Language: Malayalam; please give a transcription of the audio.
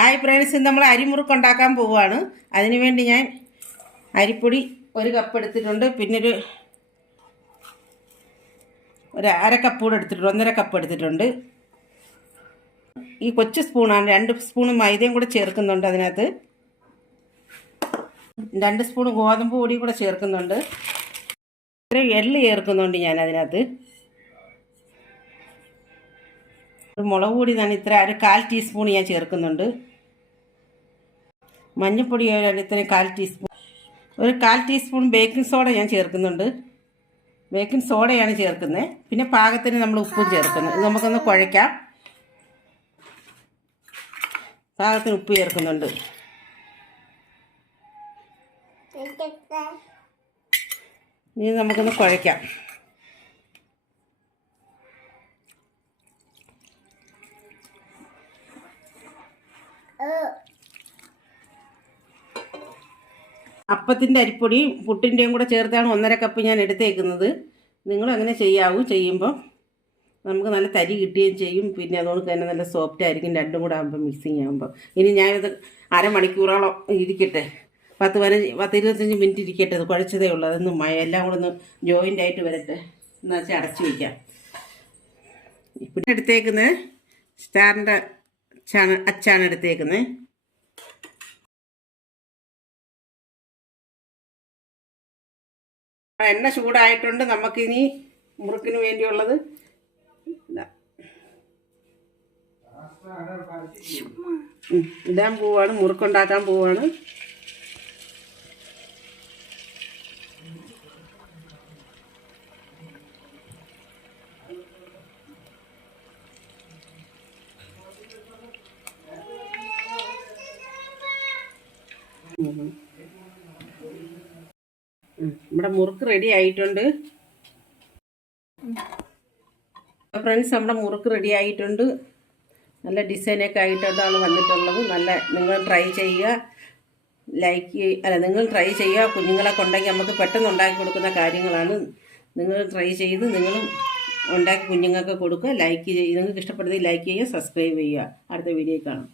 ഹായ് ഫ്രണ്ട്സ്, ഇന്ന് നമ്മൾ അരിമുറുക്ക് ഉണ്ടാക്കാൻ പോവുകയാണ്. അതിനുവേണ്ടി ഞാൻ അരിപ്പൊടി 1 കപ്പ് എടുത്തിട്ടുണ്ട്. പിന്നെ ഒരു അര കപ്പ് കൂടെ എടുത്തിട്ടുണ്ട്, 1.5 കപ്പ് എടുത്തിട്ടുണ്ട്. ഈ കൊച്ചു സ്പൂണാണ്, 2 സ്പൂൺ മൈദയും കൂടെ ചേർക്കുന്നുണ്ട്. അതിനകത്ത് 2 സ്പൂൺ ഗോതമ്പ് പൊടി കൂടെ ചേർക്കുന്നുണ്ട്. ഇത്ര എള്ള് ചേർക്കുന്നുണ്ട് ഞാൻ അതിനകത്ത്. മുളക് പൊടി ഞാൻ ഇത്ര 1/4 ടീസ്പൂൺ ഞാൻ ചേർക്കുന്നുണ്ട്. മഞ്ഞൾപ്പൊടി ഇത്രയും 1/4 ടീസ്പൂൺ. 1/4 ടീസ്പൂൺ ബേക്കിംഗ് സോഡ ഞാൻ ചേർക്കുന്നുണ്ട്. ബേക്കിംഗ് സോഡയാണ് ചേർക്കുന്നത്. പിന്നെ പാകത്തിന് നമ്മൾ ഉപ്പും ചേർക്കുന്നു. ഇത് നമുക്കൊന്ന് കുഴയ്ക്കാം. പാകത്തിന് ഉപ്പ് ചേർക്കുന്നുണ്ട്. ഇനി നമുക്കൊന്ന് കുഴയ്ക്കാം. അപ്പത്തിൻ്റെ അരിപ്പൊടിയും പുട്ടിൻ്റെയും കൂടെ ചേർത്താണ് 1.5 കപ്പ് ഞാൻ എടുത്തേക്കുന്നത്. നിങ്ങളും അങ്ങനെ ചെയ്യുമ്പോൾ നമുക്ക് നല്ല തരി കിട്ടുകയും ചെയ്യും. പിന്നെ അതുകൊണ്ട് തന്നെ നല്ല സോഫ്റ്റ് ആയിരിക്കും, രണ്ടും കൂടെ ആകുമ്പോൾ മിക്സിങ് ആകുമ്പോൾ. ഇനി ഞാനിത് അരമണിക്കൂറോളം ഇരിക്കട്ടെ, 10-25 മിനിറ്റ് ഇരിക്കട്ടെ. അത് കുഴച്ചതേ ഉള്ളൂ. അതൊന്ന് എല്ലാം കൂടെ ഒന്ന് ജോയിൻ്റ് ആയിട്ട് വരട്ടെ. എന്ന് വെച്ചാൽ അടച്ചു വയ്ക്കാം. ഇപ്പം എടുത്തേക്കുന്നത് സ്റ്റാറിൻ്റെ അച്ചാണ് എടുത്തേക്കുന്നത്. എണ്ണ ചൂടായിട്ടുണ്ട്. നമുക്കിനി മുറുക്കിന് വേണ്ടിയുള്ളത് ഇടാൻ പോവാണ്. മുറുക്കുണ്ടാക്കാൻ പോവാണ്. നമ്മുടെ മുറുക്ക് റെഡി ആയിട്ടുണ്ട്. ഫ്രണ്ട്സ്, നമ്മുടെ മുറുക്ക് റെഡി ആയിട്ടുണ്ട്. നല്ല ഡിസൈനൊക്കെ ആയിട്ടാണ് വന്നിട്ടുള്ളത്. നിങ്ങൾ ട്രൈ ചെയ്യുക. നിങ്ങൾ ട്രൈ ചെയ്യുക. കുഞ്ഞുങ്ങളൊക്കെ ഉണ്ടെങ്കിൽ നമുക്ക് പെട്ടെന്ന് ഉണ്ടാക്കി കൊടുക്കുന്ന കാര്യങ്ങളാണ്. നിങ്ങൾ ട്രൈ ചെയ്ത് നിങ്ങളും ഉണ്ടാക്കി കുഞ്ഞുങ്ങൾക്ക് കൊടുക്കുക. നിങ്ങൾക്ക് ഇഷ്ടപ്പെടുന്നത് ലൈക്ക് ചെയ്യുക, സബ്സ്ക്രൈബ് ചെയ്യുക. അടുത്ത വീഡിയോ കാണാം.